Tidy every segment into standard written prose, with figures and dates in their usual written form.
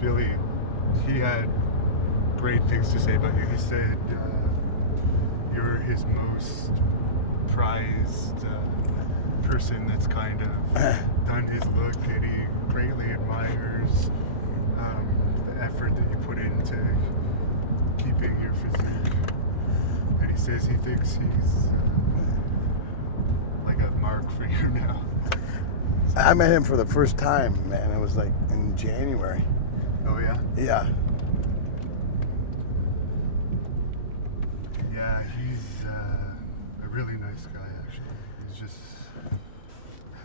Billy, he had great things to say about you. He said you're his most prized person that's kind of done his look, and he greatly admires the effort that you put into keeping your physique. And he says he thinks he's like a mark for you now. I met him for the first time, man. It was like in January. Oh, yeah? Yeah. Yeah, he's a really nice guy, actually. He's just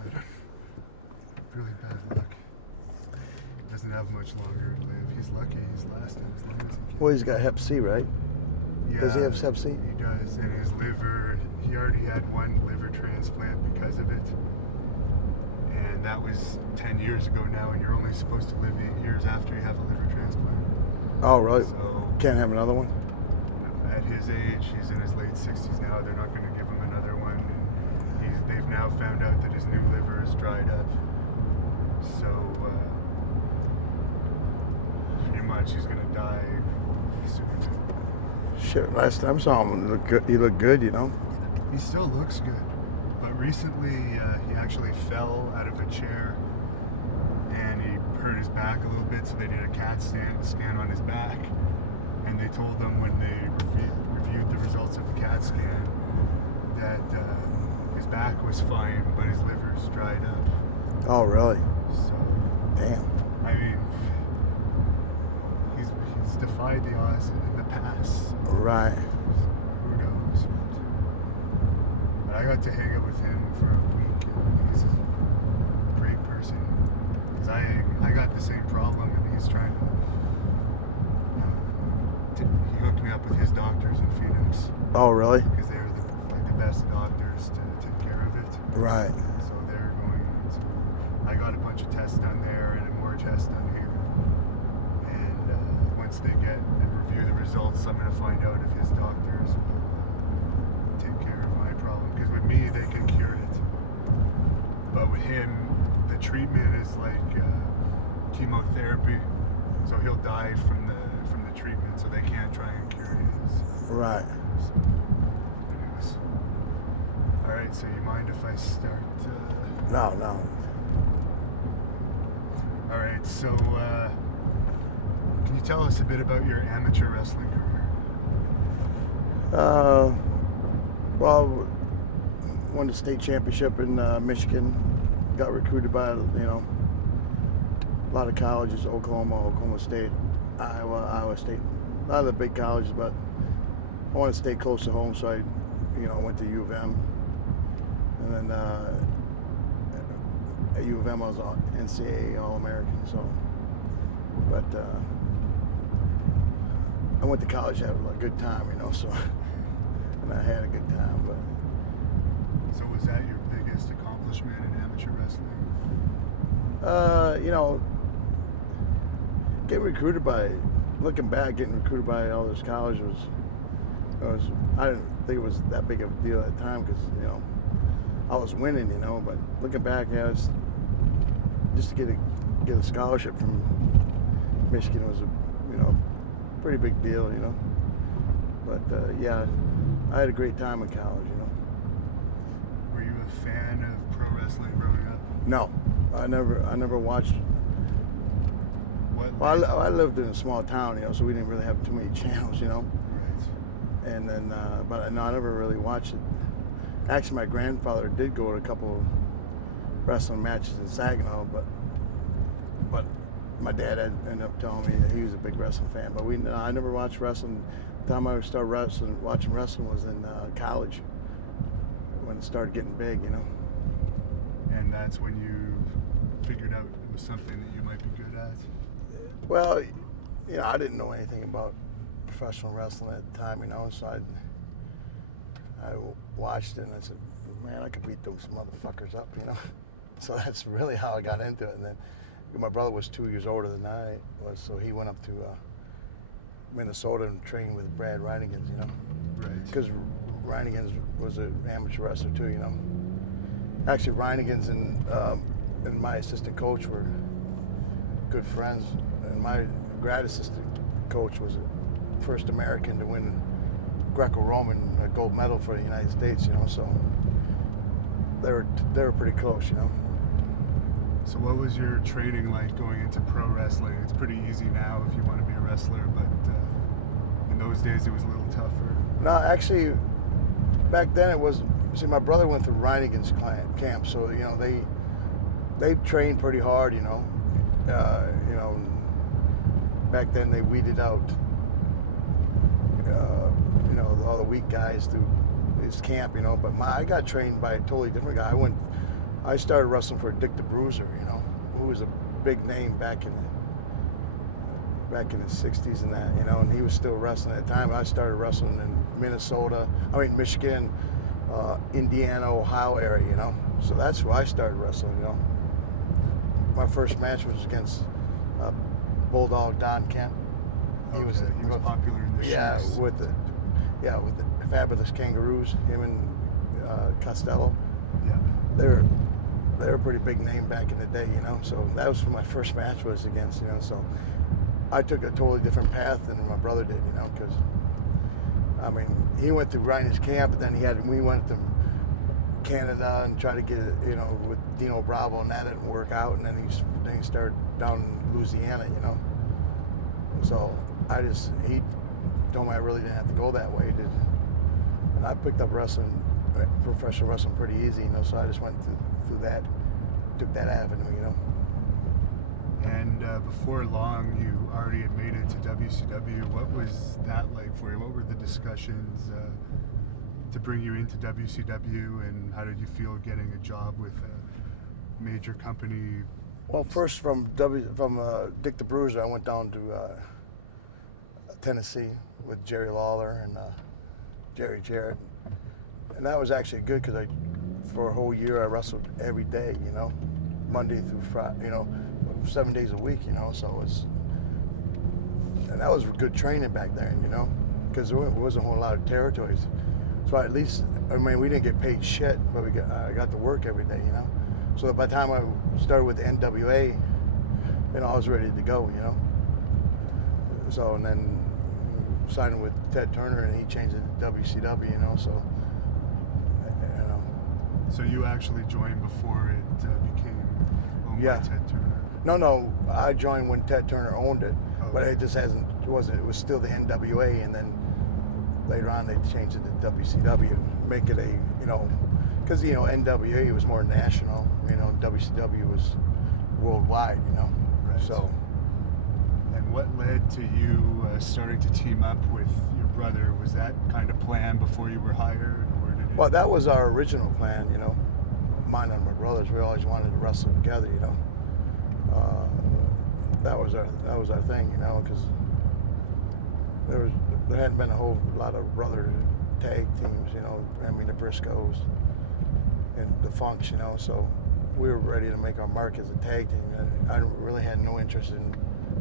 had really bad luck. He doesn't have much longer to live. He's lucky he's lasted as long as he can. Well, he's got Hep C, right? Yeah, Does he have Hep C? He does, and his liver, he already had one liver transplant because of it. And that was 10 years ago now, and you're only supposed to live 8 years after you have a liver transplant. Oh, really? So, can't have another one? At his age, he's in his late 60s now, they're not going to give him another one. And they've now found out that his new liver is dried up. So, pretty much he's going to die soon. Shit, last time I saw him, he looked good, you know? He still looks good. But recently, he actually fell out of a chair and he hurt his back a little bit, so they did a CAT scan on his back. And they told him when they reviewed the results of the CAT scan that his back was fine, but his liver's dried up. Oh, really? So, damn. I mean, he's defied the odds in the past. Right. Who knows? But I got to hang out with him for a week, and he's a great person. Because I got the same problem, and he's trying to. He hooked me up with his doctors in Phoenix. Oh, really? Because they're the best doctors to take care of it. Right. So they're going to. I got a bunch of tests done there and more tests done here. And once they get and review the results, I'm going to find out if his doctors will take care of my problem. Because with me, they can cure it. But with him, the treatment is like chemotherapy. So he'll die from the treatment, so they can't try and cure his. Right. So, anyways. All right, so you mind if I start? No. All right, so can you tell us a bit about your amateur wrestling career? Well, won the state championship in Michigan. Got recruited by, a lot of colleges, Oklahoma State, Iowa State, a lot of the big colleges, but I wanted to stay close to home, so I went to U of M. And then at U of M I was NCAA All-American, so, but I went to college, had a good time, so, and I had a good time, but. So was that your biggest accomplishment in amateur wrestling? Looking back, getting recruited by all those colleges I didn't think it was that big of a deal at the time because, I was winning, but looking back, it's just to get a scholarship from Michigan was a pretty big deal, But I had a great time in college, Were you a fan of pro wrestling growing up? No, I never watched. Well, I lived in a small town, so we didn't really have too many channels, Right. And then, but no, I never really watched it. Actually, my grandfather did go to a couple wrestling matches in Saginaw, but my dad ended up telling me that he was a big wrestling fan. But I never watched wrestling. The time I started watching wrestling was in college when it started getting big, And that's when you figured out it was something that you might be good at? Well, I didn't know anything about professional wrestling at the time, so I watched it and I said, man, I could beat those motherfuckers up, So that's really how I got into it. And then my brother was 2 years older than I was, so he went up to Minnesota and trained with Brad Reinigans, Right. Because Reinigans was an amateur wrestler too, Actually, Reinigans and my assistant coach were good friends and my grad assistant coach was the first American to win Greco-Roman gold medal for the United States, you know, so they were pretty close, you know. So what was your training like going into pro wrestling? It's pretty easy now if you want to be a wrestler, but in those days it was a little tougher. No, actually, back then it was. See, my brother went through Reinigen's camp, so you know they trained pretty hard, you know. You know, back then they weeded out, you know, all the weak guys through his camp, you know. But I got trained by a totally different guy. I started wrestling for Dick the Bruiser, you know, who was a big name back in the 60s and that, you know, and he was still wrestling at the time. I started wrestling in Michigan, Indiana, Ohio area, you know. So that's where I started wrestling, you know. My first match was against Bulldog Don Kent. He was popular in the shows. with the Fabulous Kangaroos, him and Costello. Yeah. They were a pretty big name back in the day, you know. So that was who my first match was against, you know. So I took a totally different path than my brother did, you know, because I mean, he went through Reiner's camp, but then we went to Canada and tried to get it, you know, with Dino Bravo, and that didn't work out. And then he started down in Louisiana, you know. So he told me I really didn't have to go that way. And I picked up professional wrestling pretty easy, you know. So I just went through that, took that avenue, you know. And before long, you already had made it to WCW. What was that like for you? What were the discussions to bring you into WCW, and how did you feel getting a job with a major company? Well, first from Dick the Bruiser, I went down to Tennessee with Jerry Lawler and Jerry Jarrett, and that was actually good because for a whole year I wrestled every day, you know, Monday through Friday, you know, 7 days a week, you know. So and that was good training back then, you know, because there wasn't a whole lot of territories. So at least, I mean, we didn't get paid shit, but I got to work every day, you know. So by the time I started with the NWA, you know, I was ready to go, you know. So, and then signed with Ted Turner, and he changed it to WCW, you know. So, you know. So you actually joined before it became owned by Ted Turner? No, I joined when Ted Turner owned it, but Okay. it just it was still the NWA, and then later on they changed it to WCW, make it a, you know, because, you know, NWA was more national, you know, WCW was worldwide, you know. Right. So. And what led to you starting to team up with your brother? Was that kind of planned before you were hired, or did it? Well, that was our original plan, you know. Mine and my brothers, we always wanted to wrestle together, you know. That was our thing, you know, because there hadn't been a whole lot of brother tag teams, you know. I mean, the Briscoes and the Funks, you know. So we were ready to make our mark as a tag team. And I really had no interest in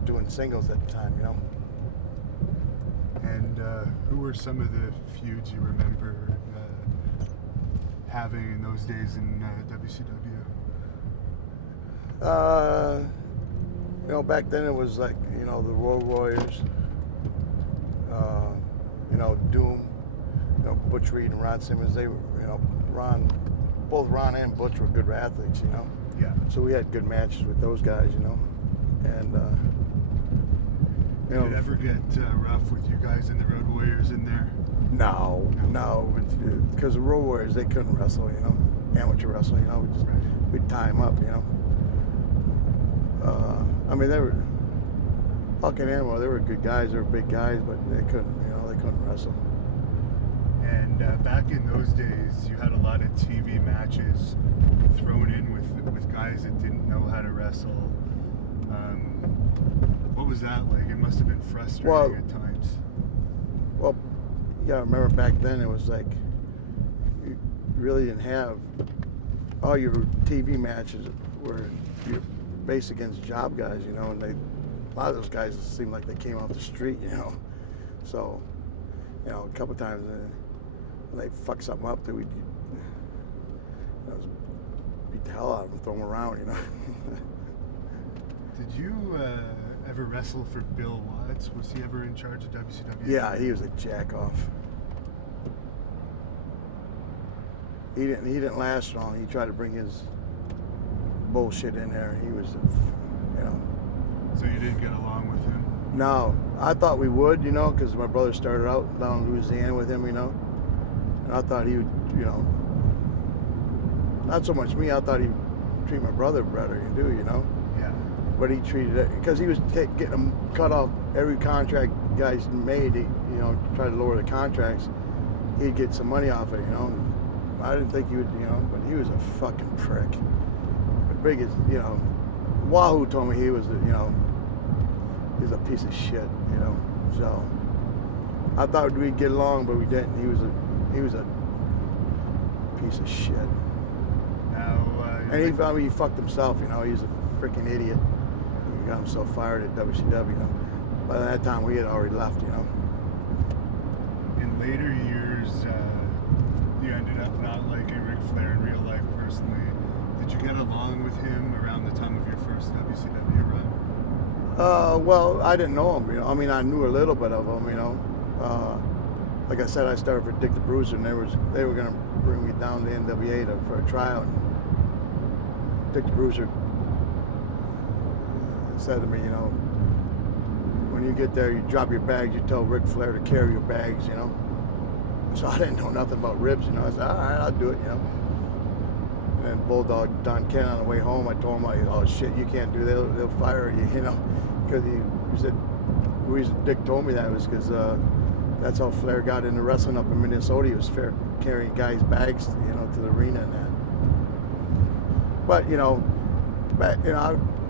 doing singles at the time, you know. And who were some of the feuds you remember having in those days in WCW? You know, back then it was like, you know, the Road Warriors, you know, Doom, you know, Butch Reed and Ron Simmons. They were, you know, both Ron and Butch were good athletes, you know. Yeah. So we had good matches with those guys, you know. And you know, did it ever get rough with you guys and the Road Warriors in there? No, because the Road Warriors, they couldn't wrestle, you know, amateur wrestling, you know. We'd tie them up, you know. I mean, they were fucking animal. They were good guys. They were big guys, but they couldn't wrestle. And back in those days, you had a lot of TV matches thrown in with guys that didn't know how to wrestle. What was that like? It must have been frustrating at times. Well, you gotta remember back then it was like you really didn't have all your TV matches were your based against job guys, you know, and a lot of those guys seemed like they came off the street, you know. So, you know, a couple times when they fuck something up, they would beat the hell out of them, throw them around, you know. Did you ever wrestle for Bill Watts? Was he ever in charge of WCW? Yeah, he was a jack-off. He didn't last long. He tried to bring his bullshit in there. He was, you know. So you didn't get along with him? No, I thought we would, you know, because my brother started out down in Louisiana with him, you know. And I thought he would, you know, not so much me, I thought he'd treat my brother better, you know. Yeah. But he treated it, because he was getting them cut off every contract guys made, you know, try to lower the contracts. He'd get some money off it, you know. I didn't think he would, you know, but he was a fucking prick. The biggest, you know, Wahoo told me he was, you know, he's a piece of shit, you know. So I thought we'd get along, but we didn't. He was a piece of shit. Now, and he found me, he fucked himself, you know. He was a freaking idiot. He got himself fired at WCW, you know. By that time, we had already left, you know. In later years, you ended up not liking Ric Flair in real life personally. Did you get along with him around the time of your first WCW run? Well, I didn't know him, you know. I mean, I knew a little bit of him, you know. Like I said, I started for Dick the Bruiser, and they were going to bring me down to NWA for a tryout. And Dick the Bruiser said to me, you know, when you get there, you drop your bags, you tell Ric Flair to carry your bags, you know. So I didn't know nothing about ribs, you know. I said, all right, I'll do it, you know. And then Bulldog Don Ken on the way home, I told him, oh shit, you can't do that, they'll fire you, you know. Because he said, the reason Dick told me that was because that's how Flair got into wrestling up in Minnesota. He was carrying guys' bags, you know, to the arena and that. But, you know,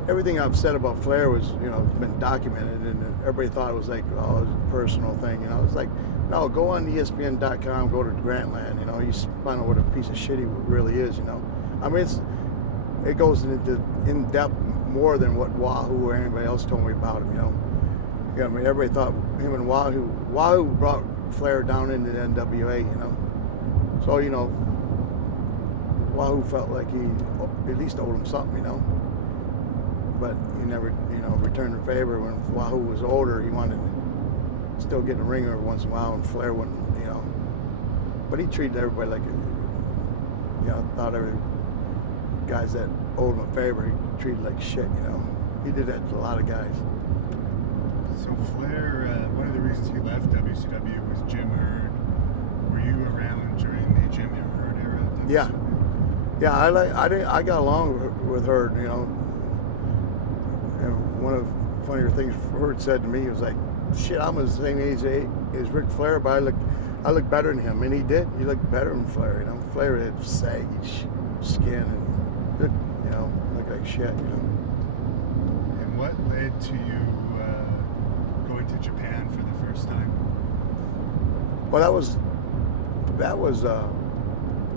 everything I've said about Flair was, you know, been documented, and everybody thought it was like, oh, it was a personal thing, you know. It's like, no, go on ESPN.com, go to Grantland, you know, you find out what a piece of shit he really is, you know. I mean, it goes into in depth more than what Wahoo or anybody else told me about him, you know. Yeah, I mean, everybody thought him and Wahoo brought Flair down into the NWA, you know. So, you know, Wahoo felt like he at least owed him something, you know. But he never, you know, returned the favor. When Wahoo was older, he wanted to still get in the ring every once in a while, and Flair wouldn't, you know. But he treated everybody like, you know, thought every guys that owed him a favor, he treated like shit, you know. He did that to a lot of guys. So Flair, one of the reasons he left WCW was Jim Herd. Were you around during the Jim Herd era of WCW? Yeah. Yeah, I got along with Herd, you know. And one of the funnier things Herd said to me was like, shit, I'm the same age as Ric Flair, but I look better than him. And he did. He looked better than Flair, you know. Flair had saggy skin and, you know, looked like shit, you know. And what led to you going to Japan for the first time? Well, that was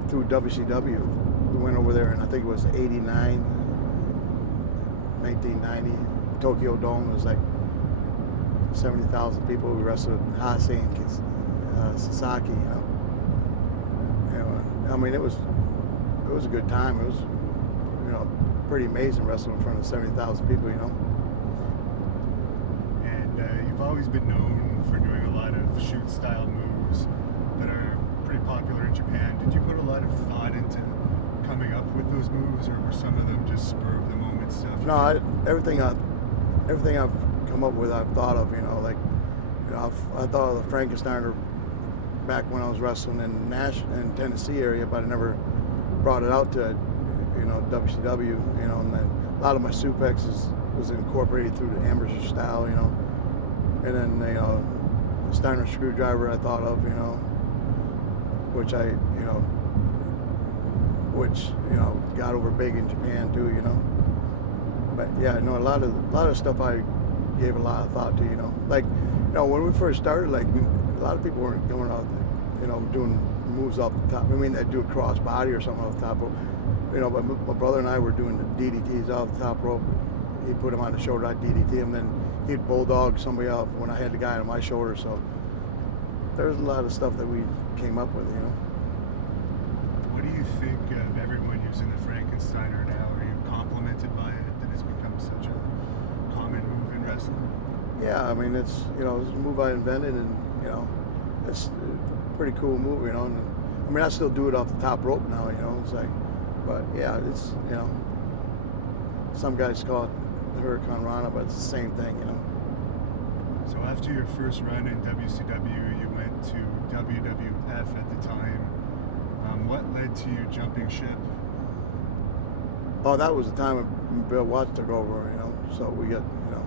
through WCW. We went over there, and I think it was 89, 1990. Tokyo Dome. It was like 70,000 people. We wrestled Hase and Sasaki, you know. I mean, it was a good time. It was, you know, pretty amazing wrestling in front of 70,000 people, you know. And you've always been known for doing a lot of shoot-style moves that are pretty popular in Japan. Did you put a lot of thought into coming up with those moves, or were some of them just spur-of-the-moment stuff? No, everything I've come up with, I've thought of, you know, like, you know, I thought of the Frankensteiner back when I was wrestling in Tennessee area, but I never brought it out to, you know, WCW, you know, and then a lot of my suplexes was incorporated through the amateur style, you know, and then, you know, the Steiner screwdriver I thought of, you know, which got over big in Japan too, you know. But yeah, no, a lot of stuff I gave a lot of thought to, you know. Like, you know, when we first started, like, a lot of people weren't going out, you know, doing moves off the top. I mean, they'd do a cross body or something off the top rope, you know. But my brother and I were doing the DDTs off the top rope. He'd put him on the shoulder, I'd DDT him, then he'd bulldog somebody off when I had the guy on my shoulder. So there's a lot of stuff that we came up with, you know. What do you think of everyone using the Frankensteiner now? Are you complimented by it, that it's become such a common move in wrestling? wrestling? Yeah, I mean, it's, you know, it's a move I invented, and, you know, it's a pretty cool move, you know. And, I mean, I still do it off the top rope now, you know. It's like, but yeah, it's, you know, some guys call it the Hurricane Rana, but it's the same thing, you know. So after your first run in WCW, you went to WWF at the time. What led to you jumping ship? Oh, that was the time when Bill Watts took over, you know. So we got, you know,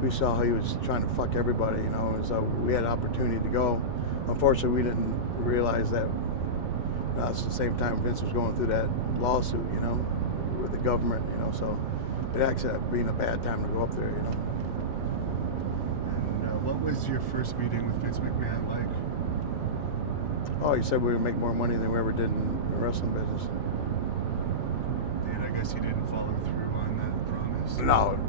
we saw how he was trying to fuck everybody, you know, and so we had an opportunity to go. Unfortunately, we didn't realize that at the same time Vince was going through that lawsuit, you know, with the government, you know, so it actually ended up being a bad time to go up there, you know. And what was your first meeting with Vince McMahon like? Oh, he said we would make more money than we ever did in the wrestling business. And I guess he didn't follow through on that promise.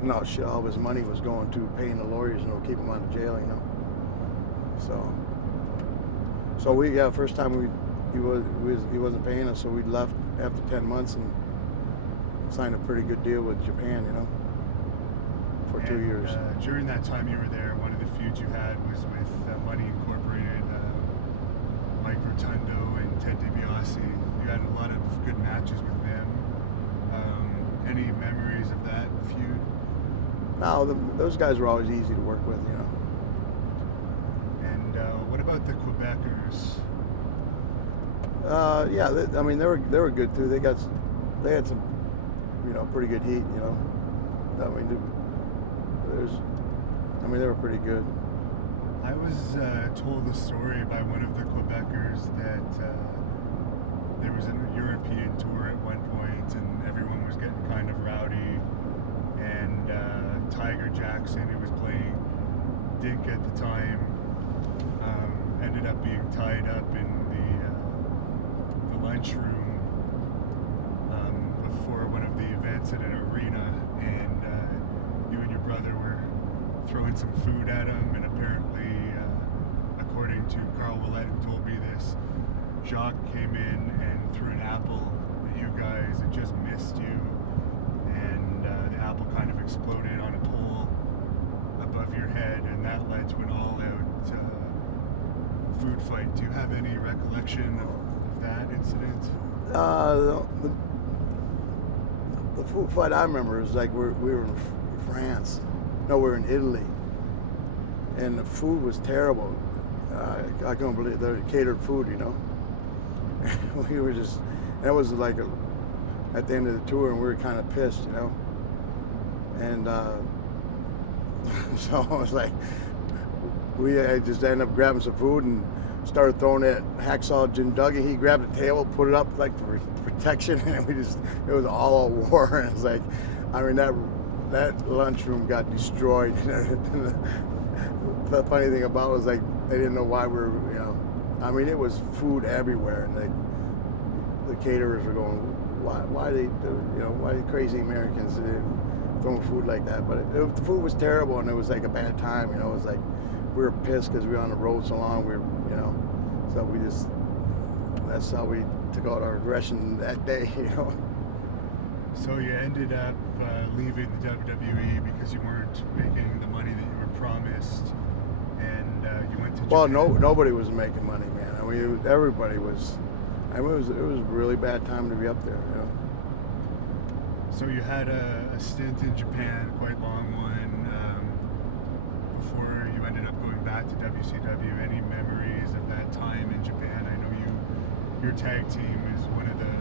No, shit. All of his money was going to paying the lawyers, you know, keep him out of jail, you know. So we, yeah, first time he wasn't paying us, so we left after 10 months and signed a pretty good deal with Japan, you know, for 2 years. During that time you were there, one of the feuds you had was with Money Incorporated, Mike Rotundo and Ted DiBiase. You had a lot of good matches with them. Any memories of that feud? No, those guys were always easy to work with, you know. And what about the Quebecers? Yeah, I mean they were good too. They had some, you know, pretty good heat, you know. I mean they were pretty good. I was told a story by one of the Quebecers that there was a European tour at one point and everyone was getting kind of rowdy, and Tiger Jackson, who was playing Dink at the time, ended up being tied up in the lunchroom before one of the events at an arena, and you and your brother were throwing some food at him, and apparently, according to Carl Willett, who told me this, Jacques came in and threw an apple at you guys. It just missed you, and the apple kind of exploded on a pole above your head, and that led to an all-out food fight. Do you have any recollection of that incident? The food fight I remember is like we were in France. No, we were in Italy, and the food was terrible. I couldn't believe they catered food, you know. We were just, and it was like at the end of the tour, and we were kind of pissed, you know. And so I was like, we just ended up grabbing some food and started throwing that hacksaw Jim Duggan. He grabbed the table, put it up like for protection, and it was all a war. And it's like, I mean, that lunchroom got destroyed. The funny thing about it was like they didn't know why we were, you know. I mean, it was food everywhere, and the caterers were going, why the crazy Americans throwing food like that? But the food was terrible, and it was like a bad time, you know. It was like we were pissed because we were on the road so long. We were, you know, so that's how we took out our aggression that day, you know. So you ended up leaving the WWE because you weren't making the money that you were promised, and you went to Japan. Well, nobody was making money, man. I mean, everybody was. I mean, it was a really bad time to be up there, you know. So you had a stint in Japan, quite long one, before you ended up going back to WCW. Any memories of that time in Japan? I know your tag team is one of the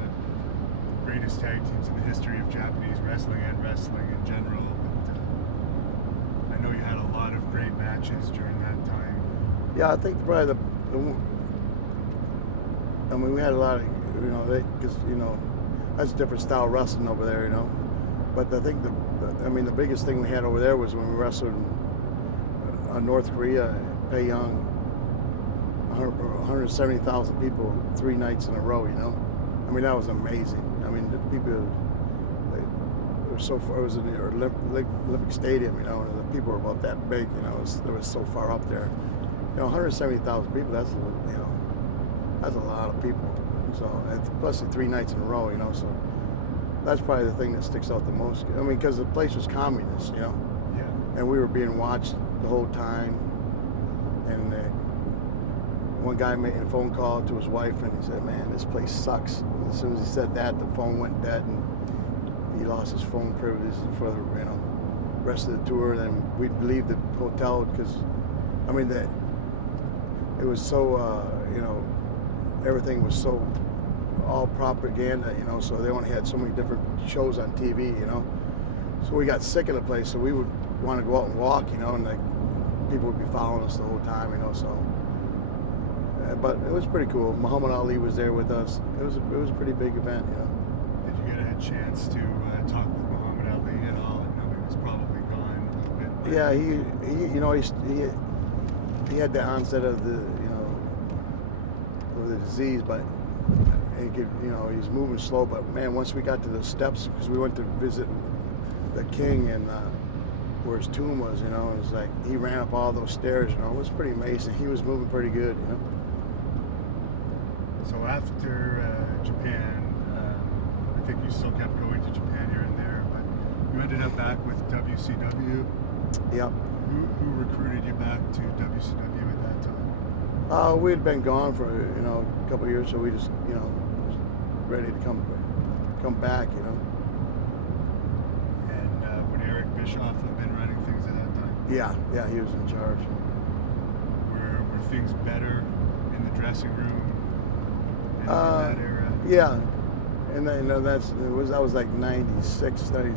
greatest tag teams in the history of Japanese wrestling and wrestling in general. But I know you had a lot of great matches during that time. Yeah, I think probably I mean, we had a lot of, you know, because, you know, that's a different style of wrestling over there, you know. But I think the biggest thing we had over there was when we wrestled in North Korea, Pyongyang, 170,000 people 3 nights in a row, you know. I mean, that was amazing. I mean, the people, it was so far. It was in the Olympic Stadium, you know, and the people were about that big, you know. It was so far up there. You know, 170,000 people. That's, you know, that's a lot of people. So, plus the 3 nights in a row, you know. So that's probably the thing that sticks out the most. I mean, because the place was communist, you know. Yeah. and we were being watched the whole time. And one guy made a phone call to his wife, and he said, "Man, this place sucks." And as soon as he said that, the phone went dead, and he lost his phone privileges for the rest of the tour. And then we'd leave the hotel because, I mean, it was so everything was so all propaganda, so they only had so many different shows on TV, So we got sick of the place, so we would want to go out and walk, and like people would be following us the whole time, so. But it was pretty cool. Muhammad Ali was there with us. It was a pretty big event, Did you get a chance to talk with Muhammad Ali at all? I know he was probably gone a little bit. Yeah, he had the onset of the of the disease, but he could, he's moving slow. But man, once we got to the steps, because we went to visit the king and where his tomb was, it was like he ran up all those stairs. It was pretty amazing. He was moving pretty good, So after Japan, I think you still kept going to Japan here and there, but you ended up back with WCW. Yep. Who recruited you back to WCW at that time? We had been gone for a couple of years, so we just was ready to come back, And would Eric Bischoff have been running things at that time? Yeah, he was in charge. Were things better in the dressing room in that era? Yeah, and then that was like 96, 90,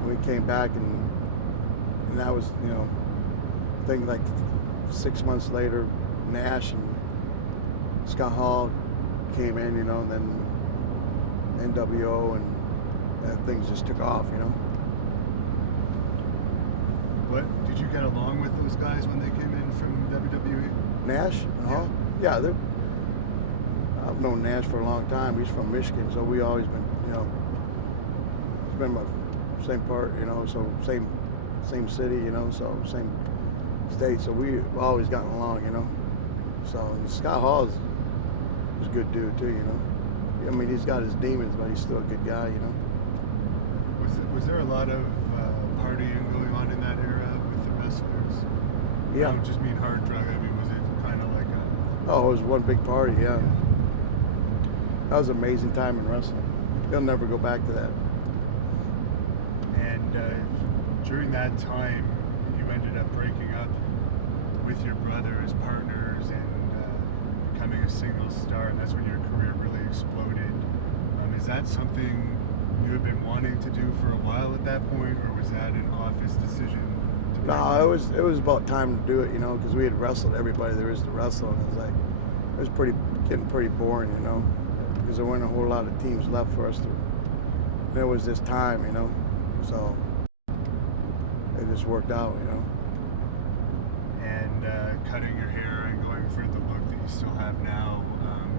when we came back, and that was I think like 6 months later, Nash and Scott Hall came in, and then NWO, and things just took off, What did you get along with those guys when they came in from WWE? Nash and Hall? Yeah, I've known Nash for a long time. He's from Michigan, so we always been, it's been my same part, so same city, so same state, so we've always gotten along, So and Scott Hall was a good dude too, I mean, he's got his demons, but he's still a good guy, Was there a lot of partying going on in that era with the wrestlers? Yeah. I don't just mean hard drug. I mean, was it kind of like a... Oh, it was one big party, yeah. That was an amazing time in wrestling. He'll never go back to that. And during that time, you ended up breaking up with your brother as partners and becoming a single star, and that's when your career really exploded. Is that something you had been wanting to do for a while at that point, or was that an office decision? No, it was about time to do it, because we had wrestled everybody there is to wrestle, and it was getting pretty boring, because there weren't a whole lot of teams left for us to. And it was this time, so it just worked out, And cutting your hair and going for the look that you still have now,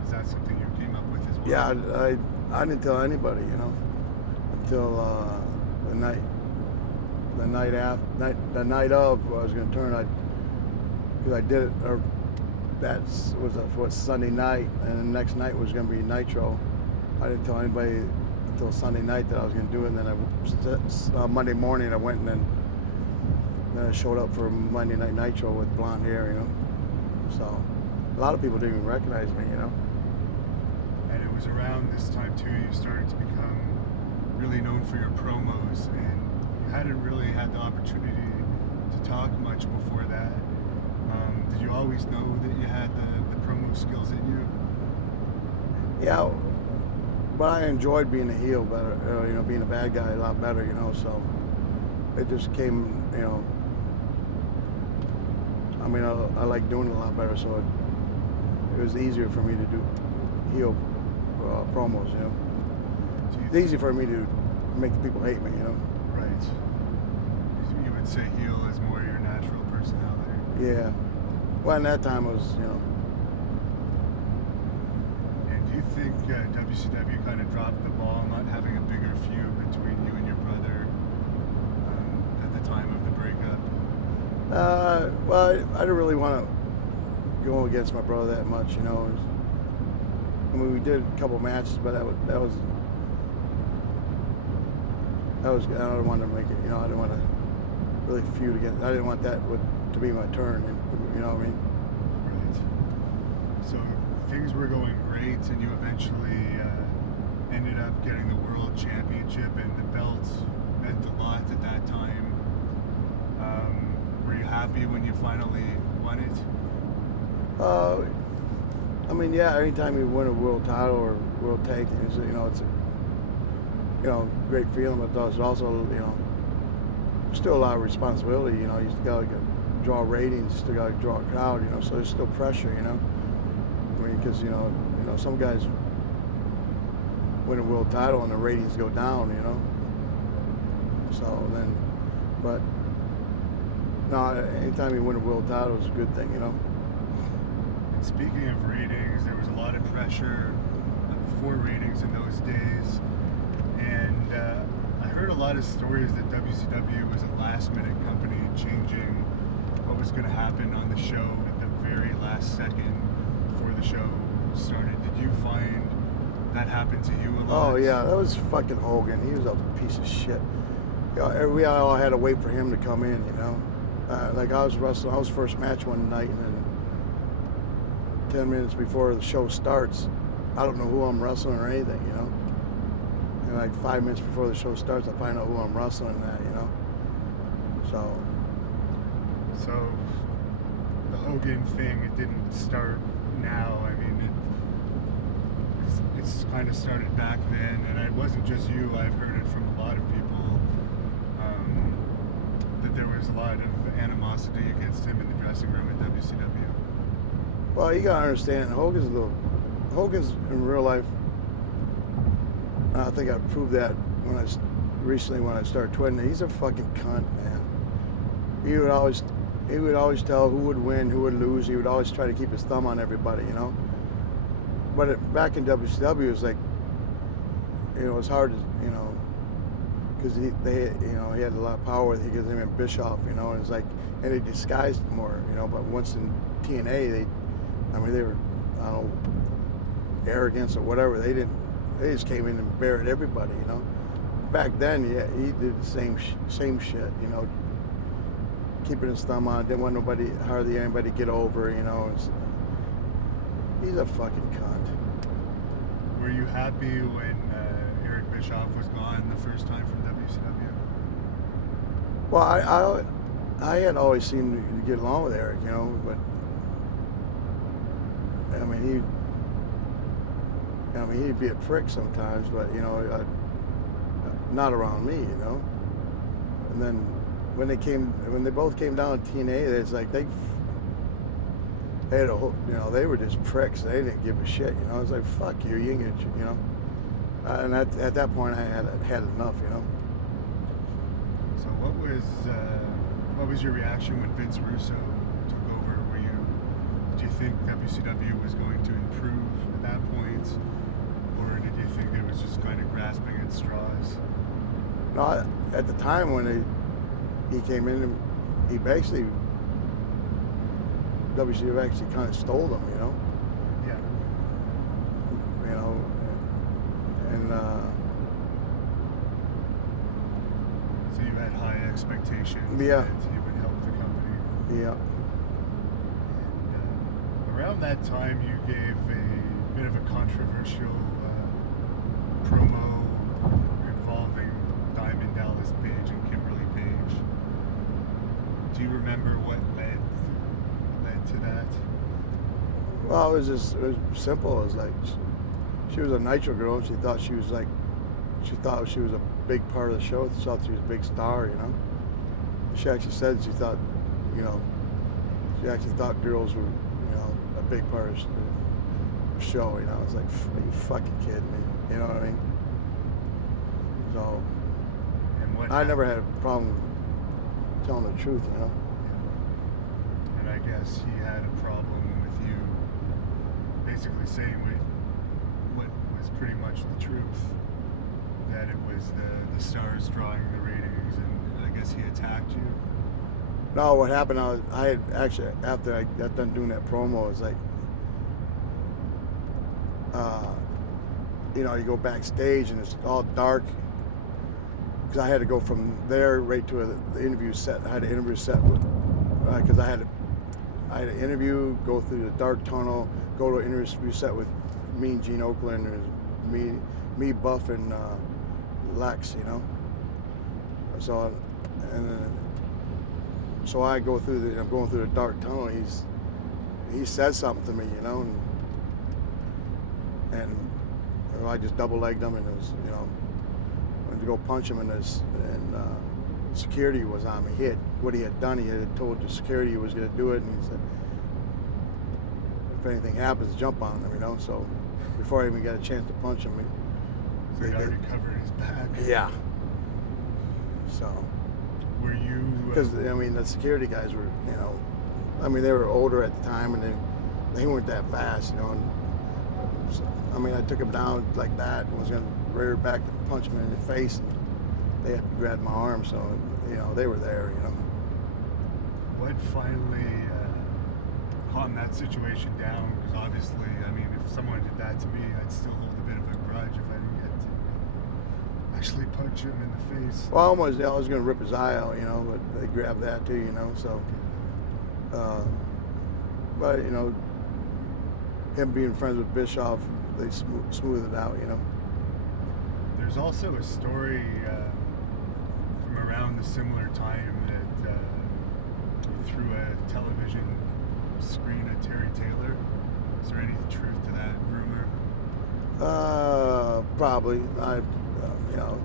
is that something you came up with as well? Yeah, I didn't tell anybody, until the night of I was going to turn. Because I did it, or that was Sunday night, and the next night was going to be Nitro. I didn't tell anybody until Sunday night that I was going to do it. And then Monday morning I went, and then I showed up for Monday Night Nitro with blonde hair, So a lot of people didn't even recognize me, And it was around this time too you started to become really known for your promos, and you hadn't really had the opportunity to talk much before that. Did you always know that you had the promo skills in you? Yeah, but I enjoyed being a heel better, being a bad guy a lot better, so it just came, I mean, I like doing it a lot better, so it was easier for me to do heel promos, It's easy for me to make the people hate me, Right. You would say heel is more your natural personality. Yeah. Well, in that time it was, And do you think WCW kind of dropped the ball not having a bigger feud between you and your brother at the time of the breakup? Well, I didn't really want to go against my brother that much, I mean, we did a couple matches, but that was I don't want to make it, I didn't want to really feud against. I didn't want that to be my turn. You know what I mean? Right. So things were going great, and you eventually ended up getting the World Championship, and the belt meant a lot at that time. Were you happy when you finally won it? I mean, yeah. Anytime you win a world title or world tag team, it's a great feeling. But there's also still a lot of responsibility. You still got to draw ratings, you still got to draw a crowd. So there's still pressure. I mean, because some guys win a world title and the ratings go down. So then, but no, anytime you win a world title is a good thing. And speaking of ratings, there was a lot of pressure for ratings in those days, and I heard a lot of stories that WCW was a last-minute company, changing what was going to happen on the show at the very last second before the show started. Did you find that happened to you a lot? Oh yeah, that was fucking Hogan. He was a piece of shit. We all had to wait for him to come in. Like I was wrestling, I was first match one night, and then 10 minutes before the show starts, I don't know who I'm wrestling or anything. And like 5 minutes before the show starts, I find out who I'm wrestling at. So the Hogan thing, it didn't start now. I mean, it's kind of started back then, and it wasn't just you. I've heard it from a lot of people that there was a lot of animosity against him in the dressing room at WCW. Well, you gotta understand, Hogan's in real life. I think I proved that when I started tweeting. He's a fucking cunt, man. He would always tell who would win, who would lose. He would always try to keep his thumb on everybody, But back in WCW, it was like, it was hard to, because he had a lot of power. He gives him and Bischoff, and it's like, and they disguised it more, But once in TNA, they were, I don't know, arrogance or whatever. They just came in and buried everybody, Back then, yeah, he did the same shit, keeping his thumb on. Didn't want hardly anybody to get over, He's a fucking cunt. Were you happy when Eric Bischoff was gone the first time from WCW? Well, I had always seemed to get along with Eric, but I mean he'd be a prick sometimes, but not around me, And then when they both came down to TNA, it's like they had they were just pricks. They didn't give a shit, It's like, fuck you, you ain't gonna, And at that point, I had enough, So what was your reaction when Vince Russo took over? Did you think WCW was going to improve at that point, or did you think it was just kind of grasping at straws? No, at the time when he came in, he basically, WCW actually kind of stole them, Yeah. And so you had high expectations. Yeah. That he would help the company. Yeah. And around that time, you gave a bit of a controversial promo involving Diamond Dallas Page and Kimberly Page. Do you remember what led to that? Well, it was simple. It was like, she was a Nitro girl, and she thought she was a big part of the show. She thought she was a big star, She actually said she thought, she actually thought girls were, a big part of the show, It's like, are you fucking kidding me? You know what I mean? So, I never had a problem telling the truth, And I guess he had a problem with you basically saying what was pretty much the truth, that it was the stars drawing the ratings, and I guess he attacked you. No, what happened, I had actually, after I got done doing that promo, it was like, you go backstage and it's all dark, because I had to go from there right to the interview set. I had an interview set because I had to interview, go through the dark tunnel, go to an interview set with me and Gene Oakland, and me, Buff, and Lex, you know. So, and then, so I go through I'm going through the dark tunnel. He says something to me, you know, and I just double-legged him, and it was, you know, went to go punch him, and security was on me. What he had done, he had told the security he was going to do it, and he said, if anything happens, jump on him, you know. So before I even got a chance to punch him, so he already covered his back. Yeah. So. Were you? Because I mean, the security guys were, you know, I mean, they were older at the time, and they weren't that fast, you know. And so, I mean, I took him down like that, and was going to rear back to punch him in the face, and they had to grab my arm, so, you know, they were there, you know. What finally calmed that situation down? Because obviously, I mean, if someone did that to me, I'd still hold a bit of a grudge if I didn't get to actually punch him in the face. Well, I was going to rip his eye out, you know, but they grabbed that too, you know, so. But, you know, him being friends with Bischoff, they smoothed it out, you know. There's also a story from around the similar time that you threw a television screen at Terry Taylor. Is there any truth to that rumor? Probably. You know.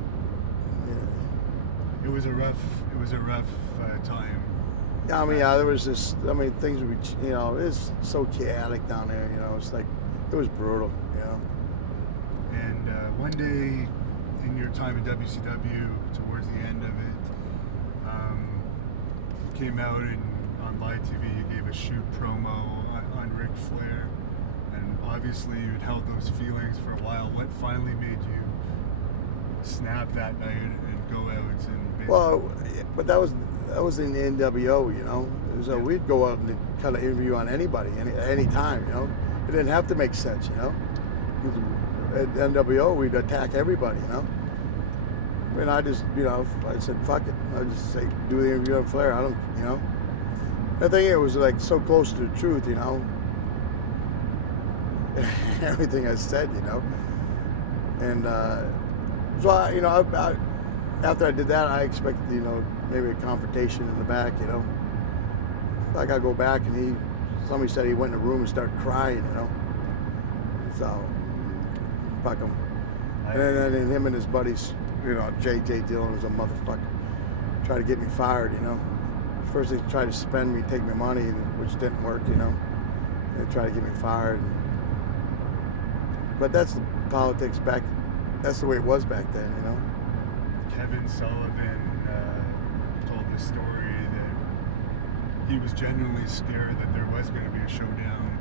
Yeah. It was a rough time. Yeah, I mean, yeah, there was this. I mean, things would be, you know, it's so chaotic down there. You know, it's like it was brutal. You know. And one day, in your time at WCW, towards the end of it, you came out and on live TV you gave a shoot promo on Ric Flair, and obviously you'd held those feelings for a while. What finally made you snap that night and go out and basically... Well, but that was in the NWO, you know. So yeah. We'd go out and cut an interview on anybody, any time, you know. It didn't have to make sense, you know. At NWO, we'd attack everybody, you know. I mean, I just, you know, I said, fuck it. I just say, do the interview on Flair. I don't, you know. I think it was like so close to the truth, you know. Everything I said, you know. And so, you know, after I did that, I expected, you know, maybe a confrontation in the back, you know. Like I go back and somebody said he went in the room and started crying, you know. So, fuck him. And then him and his buddies, you know, J.J. Dillon was a motherfucker, tried to get me fired, you know. First they tried to spend me, take my money, which didn't work, you know. They tried to get me fired. But that's the politics back, that's the way it was back then, you know. Kevin Sullivan told the story that he was genuinely scared that there was going to be a showdown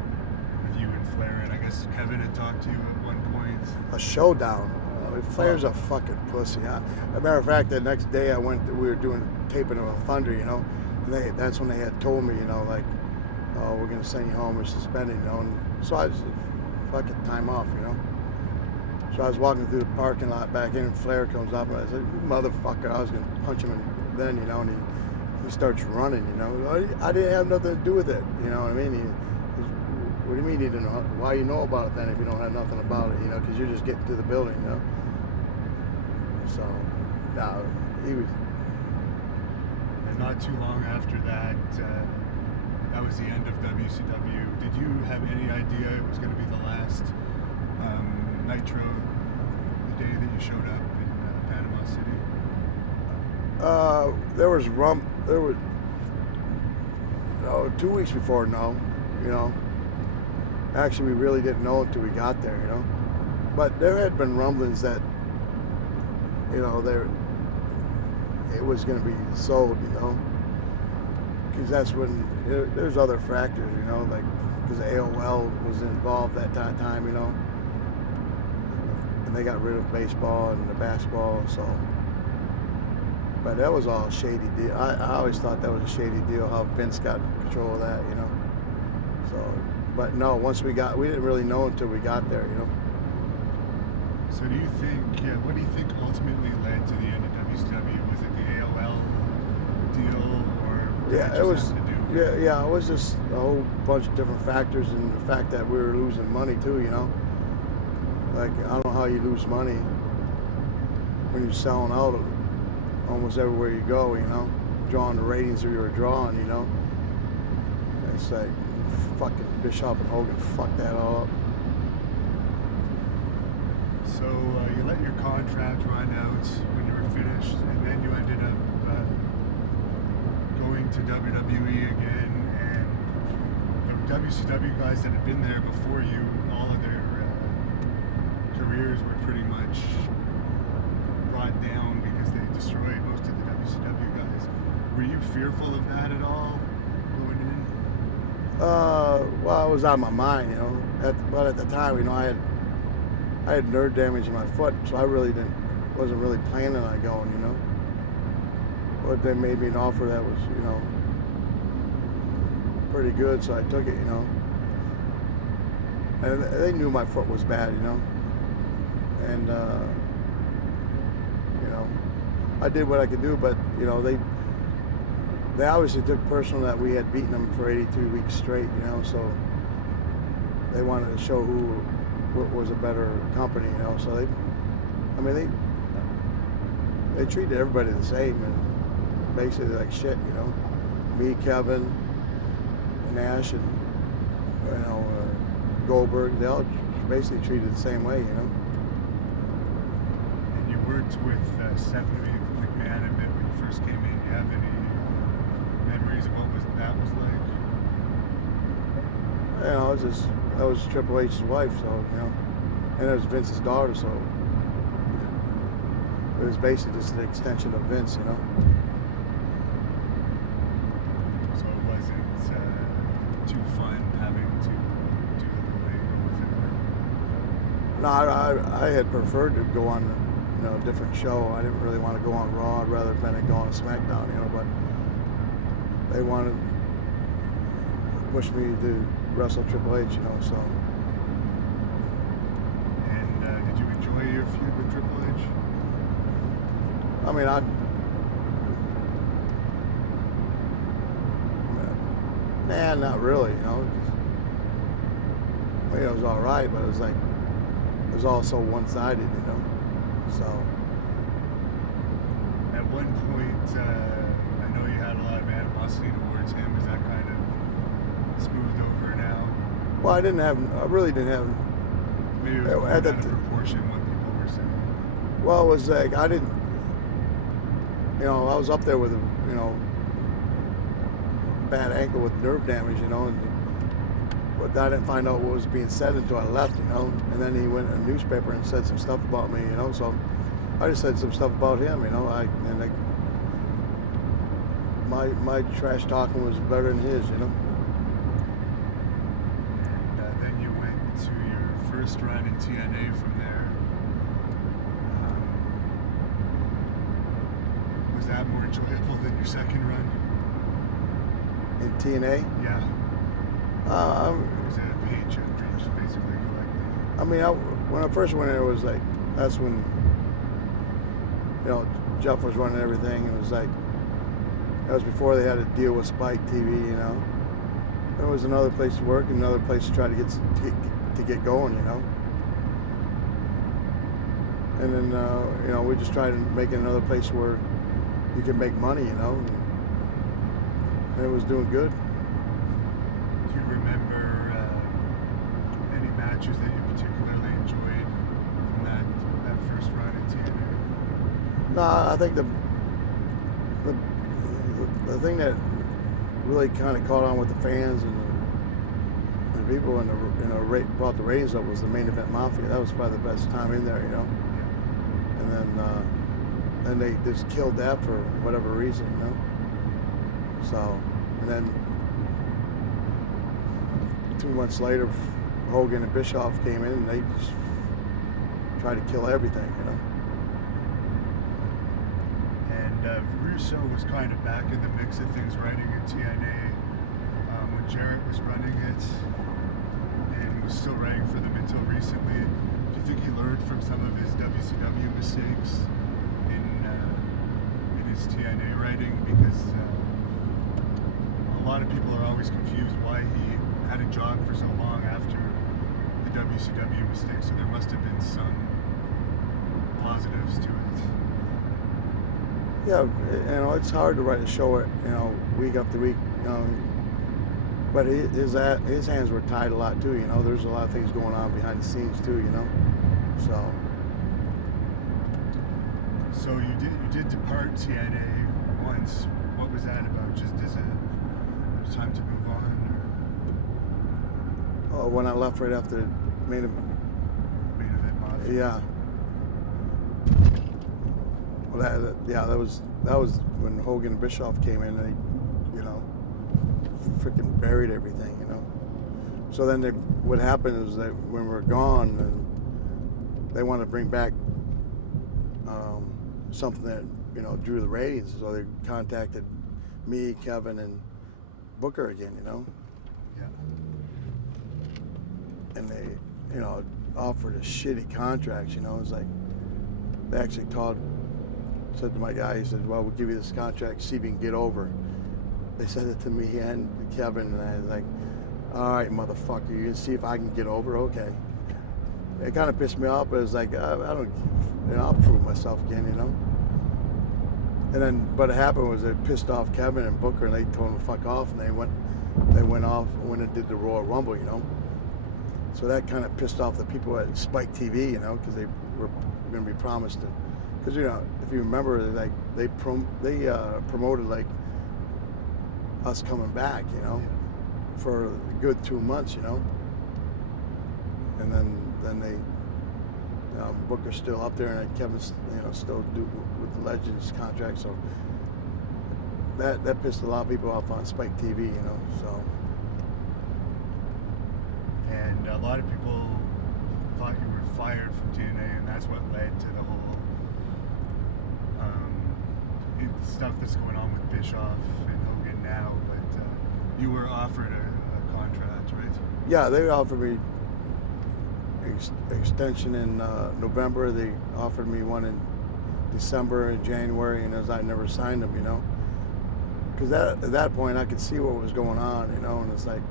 with you and Flair, and I guess Kevin had talked to you at one point. A showdown? Flair's a fucking pussy. As a matter of fact, the next day we were doing taping of Thunder, you know, and that's when they had told me, you know, like, oh, we're going to send you home, we're suspended, you know, and so I just, fucking time off, you know. So I was walking through the parking lot back in, and Flair comes up, and I said, you motherfucker, I was going to punch him, and then, you know, and he starts running, you know. I didn't have nothing to do with it, you know what I mean? What do you mean you didn't know? Why you know about it then if you don't have nothing about it, you know, because you're just getting to the building, you know. So, no, he was... And not too long after that, that was the end of WCW. Did you have any idea it was going to be the last Nitro, the day that you showed up in Panama City? There was 2 weeks before, no, you know. Actually, we really didn't know until we got there, you know. But there had been rumblings that, you know, it was going to be sold, you know. Because that's when, there's other factors, you know, like, because AOL was involved that time, you know. And they got rid of baseball and the basketball, so. But that was all a shady deal. I always thought that was a shady deal, how Vince got control of that, you know. So, but no, we didn't really know until we got there, you know. So do you think, what do you think ultimately led to the end of WCW? Yeah, it was. Yeah, it was just a whole bunch of different factors, and the fact that we were losing money too. You know, like I don't know how you lose money when you're selling out almost everywhere you go. You know, drawing the ratings that you were drawing. You know, and it's like fucking Bischoff and Hogan fucked that all up. So you let your contract run out when you were finished, and then you ended up going to WWE again, and the WCW guys that had been there before you, all of their careers were pretty much brought down because they destroyed most of the WCW guys. Were you fearful of that at all going in? Well, it was on my mind, you know. But at the time, you know, I had nerve damage in my foot, so I really wasn't really planning on going, you know. But they made me an offer that was, you know, pretty good, so I took it, you know. And they knew my foot was bad, you know. And, you know, I did what I could do, but, you know, they obviously took personal that we had beaten them for 82 weeks straight, you know, so they wanted to show who was a better company, you know. So they treated everybody the same and basically like shit, you know. Me, Kevin, Nash, and you know Goldberg, they all basically treated the same way, you know. And you worked with Stephanie McMahon a bit when you first came in. Do you have any memories of what that was like? You know, that was Triple H's wife, so, you know, and it was Vince's daughter, so it was basically just an extension of Vince, you know. So it wasn't too fun having to do the late, was it? No, I had preferred to go on, you know, a different show. I didn't really want to go on Raw rather than go on SmackDown, you know, but they wanted to push me to wrestle Triple H, you know, so. And did you enjoy your feud with Triple H? I mean, nah, not really, you know. I mean, it was all right, but it was like, it was all so one-sided, you know, so. At one point, I know you had a lot of animosity towards him. Is that kind of smoothed over now? Well, I really didn't have. Maybe it was more out of proportion what people were saying. Well, it was like, I didn't, you know, I was up there with, you know, bad ankle with nerve damage, you know, but I didn't find out what was being said until I left, you know, and then he went in a newspaper and said some stuff about me, you know, so I just said some stuff about him, you know, my trash talking was better than his, you know. And then you went to your first run in TNA from there. Was that more enjoyable than your second run? In TNA? Yeah. Was it a paycheck for you just basically collecting? I mean, when I first went in, it was like, that's when, you know, Jeff was running everything, and it was like, that was before they had to deal with Spike TV, you know. There was another place to work and another place to try to get going, you know. And then, you know, we just tried to make it another place where you can make money, you know. And it was doing good. Do you remember any matches that you particularly enjoyed from that first run in TNA? No, I think the thing that really kind of caught on with the fans and the people and brought the ratings up was the Main Event Mafia. That was probably the best time in there, you know. And then they just killed that for whatever reason, you know. So, and then 2 months later, Hogan and Bischoff came in and they just tried to kill everything, you know. And Russo was kind of back in the mix of things writing in TNA when Jarrett was running it and was still writing for them until recently. Do you think he learned from some of his WCW mistakes in his TNA writing? Because lot of people are always confused why he had a job for so long after the WCW mistake. So there must have been some positives to it. Yeah, it's hard to write a show, week after week, but his hands were tied a lot too, There's a lot of things going on behind the scenes too, So you did depart TNA once. What was that about? Just it was time to move on? Or? When I left right after main event Mafia. Yeah. Well, that was when Hogan and Bischoff came in, and they, freaking buried everything, So then what happened is that when we were gone, and they wanted to bring back something that drew the ratings, so they contacted me, Kevin, and Booker again, Yeah. And they, offered a shitty contract, It's like they actually said to my guy, he said, "Well, we'll give you this contract, see if you can get over." They said it to me and Kevin, and I was like, "All right, motherfucker, you can see if I can get over, okay." It kind of pissed me off, but it was like, I don't, I'll prove myself again, And then, what happened was it pissed off Kevin and Booker, and they told them to fuck off, and they went off and did the Royal Rumble, So that kind of pissed off the people at Spike TV, because they were going to be promised it. Because if you remember, like they promoted like us coming back, for a good 2 months, and then they. Booker's still up there, and Kevin's, still with the Legends contract, so that pissed a lot of people off on Spike TV, so. And a lot of people thought you were fired from TNA, and that's what led to the whole stuff that's going on with Bischoff and Hogan now. But you were offered a contract, right? Yeah, they offered me extension in November. They offered me one in December and January, and I never signed them, because at that point I could see what was going on, and it's like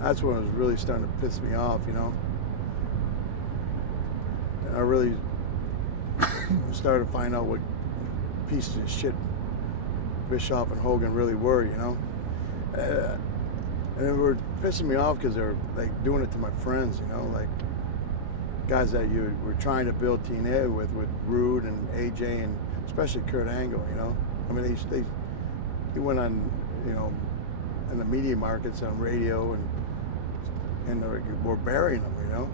that's when it was really starting to piss me off, And I really started to find out what pieces of shit Bischoff and Hogan really were, and they were pissing me off because they were like doing it to my friends, like guys that you were trying to build TNA with Rude and AJ and especially Kurt Angle, I mean, he went on, in the media markets on radio and they were burying them,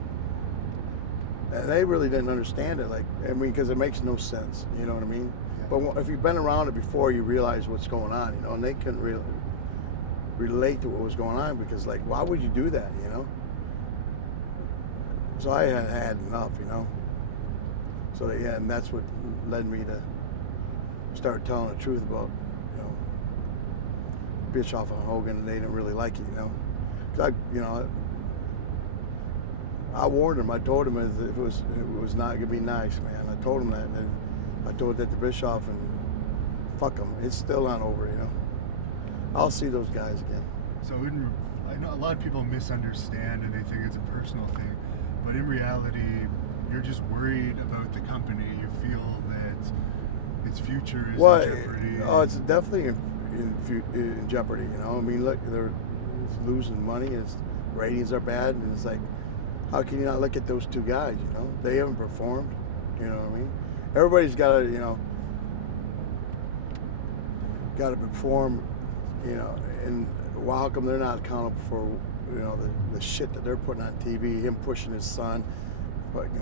And they really didn't understand it, because it makes no sense, you know what I mean? But if you've been around it before, you realize what's going on, and they couldn't really relate to what was going on, because why would you do that, So I had enough, So and that's what led me to start telling the truth about, Bischoff and Hogan, and they didn't really like it, 'Cause I warned him. I told him it was not gonna be nice, man. I told him that, and then I told that to Bischoff, and fuck him. It's still not over, I'll see those guys again. So I know a lot of people misunderstand and they think it's a personal thing, but in reality, you're just worried about the company. You feel that its future is in jeopardy. Oh, it's definitely in jeopardy. I mean, look, they're losing money. Its ratings are bad, and it's like, how can you not look at those two guys? They haven't performed. You know what I mean? Everybody's got to, got to perform. And how come they're not accountable for, the shit that they're putting on TV? Him pushing his son,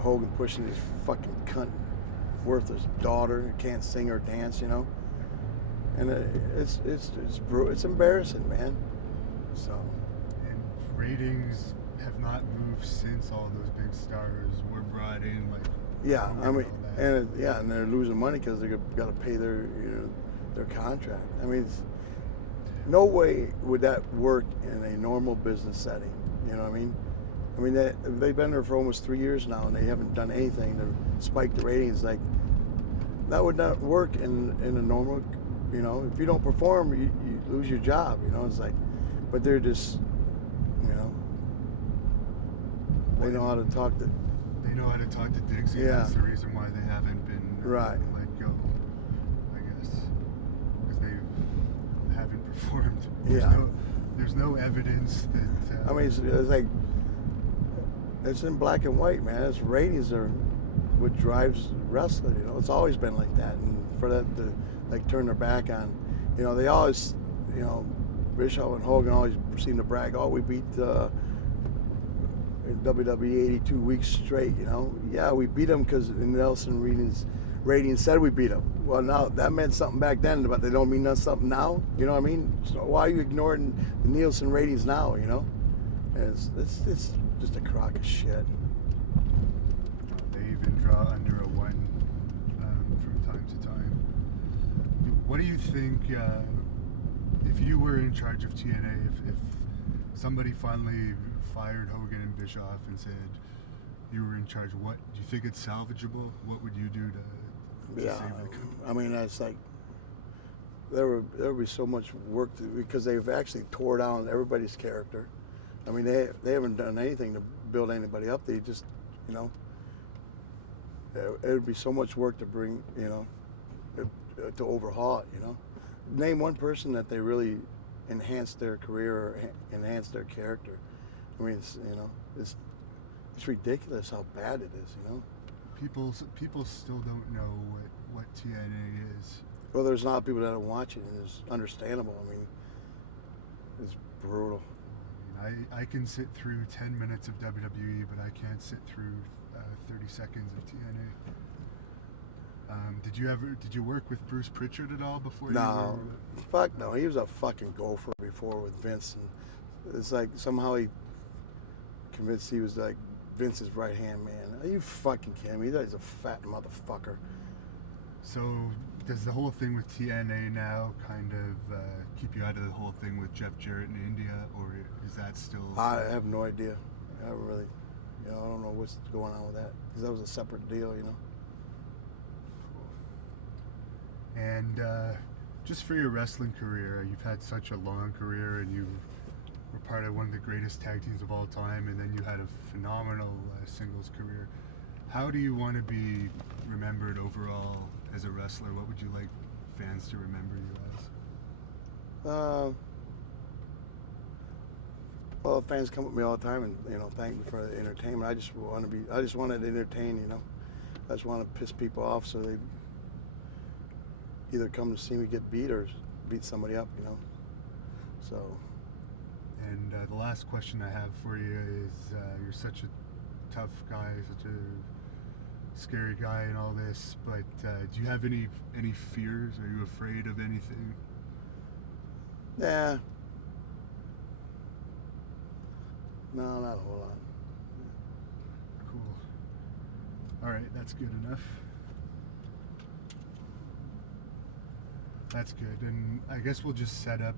Hogan pushing his fucking cunt, worthless daughter who can't sing or dance, And it's embarrassing, man. So. And ratings have not moved since all those big stars were brought in, Yeah, I mean, and they're losing money because they got to pay their contract. I mean, no way would that work in a normal business setting. You know what I mean? I mean, they've been there for almost 3 years now, and they haven't done anything to spike the ratings. That would not work in a normal You know, if you don't perform, you lose your job. You know, it's like, but they're just, you know, they know how to talk to. They know how to talk to Dixie. Yeah. That's the reason why they haven't been Right. let go, I guess, because they haven't performed. There's no evidence that. I mean, it's like it's in black and white, man. It's ratings are what drives wrestling. You know, it's always been like that, and for that to like turn their back on, you know, they always, you know, Bischoff and Hogan always seem to brag, oh, we beat WWE 82 weeks straight. You know, yeah, we beat them because Nelson ratings said we beat them. Well, now that meant something back then, but they don't mean something now. You know what I mean? So why are you ignoring the Nielsen ratings now? You know, and it's just a crock of shit. They even draw under a 1 from time to time. What do you think, if you were in charge of TNA, if somebody finally fired Hogan and Bischoff and said you were in charge, what do you think it's salvageable? What would you do to save the company? I mean, that's like there would be so much work because they've actually tore down everybody's character. I mean, they haven't done anything to build anybody up. They just, you know, it would be so much work to bring, you know, to overhaul it, you know. Name one person that they really enhanced their career or enhanced their character. I mean, it's, you know, it's ridiculous how bad it is, you know. People still don't know what TNA is. Well, there's a lot of people that don't watch it, and it's understandable. I mean, it's brutal. I can sit through 10 minutes of WWE, but I can't sit through 30 seconds of TNA. Did you work with Bruce Pritchard at all before? No, fuck no. He was a fucking gopher before with Vince, and it's like somehow he convinced he was like Vince's right hand man. Are you fucking kidding me? He's a fat motherfucker. So does the whole thing with TNA now kind of keep you out of the whole thing with Jeff Jarrett in India, or is that still? I have no idea. I really, you know, I don't know what's going on with that because that was a separate deal, you know. And just for your wrestling career, you've had such a long career, and you were part of one of the greatest tag teams of all time, and then you had a phenomenal singles career. How do you want to be remembered overall as a wrestler? What would you like fans to remember you as? Well, fans come up to me all the time and, you know, thank me for the entertainment. I just want to entertain, you know. I just want to piss people off so they either come to see me get beat or beat somebody up, you know. So. And the last question I have for you is, you're such a tough guy, such a scary guy and all this, but do you have any fears? Are you afraid of anything? Nah. No, not a whole lot. Cool. All right, that's good enough. That's good, and I guess we'll just set up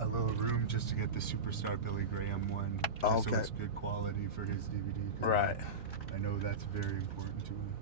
a little room just to get the Superstar Billy Graham one, just so it's good quality for his DVD. Right. I know that's very important to him.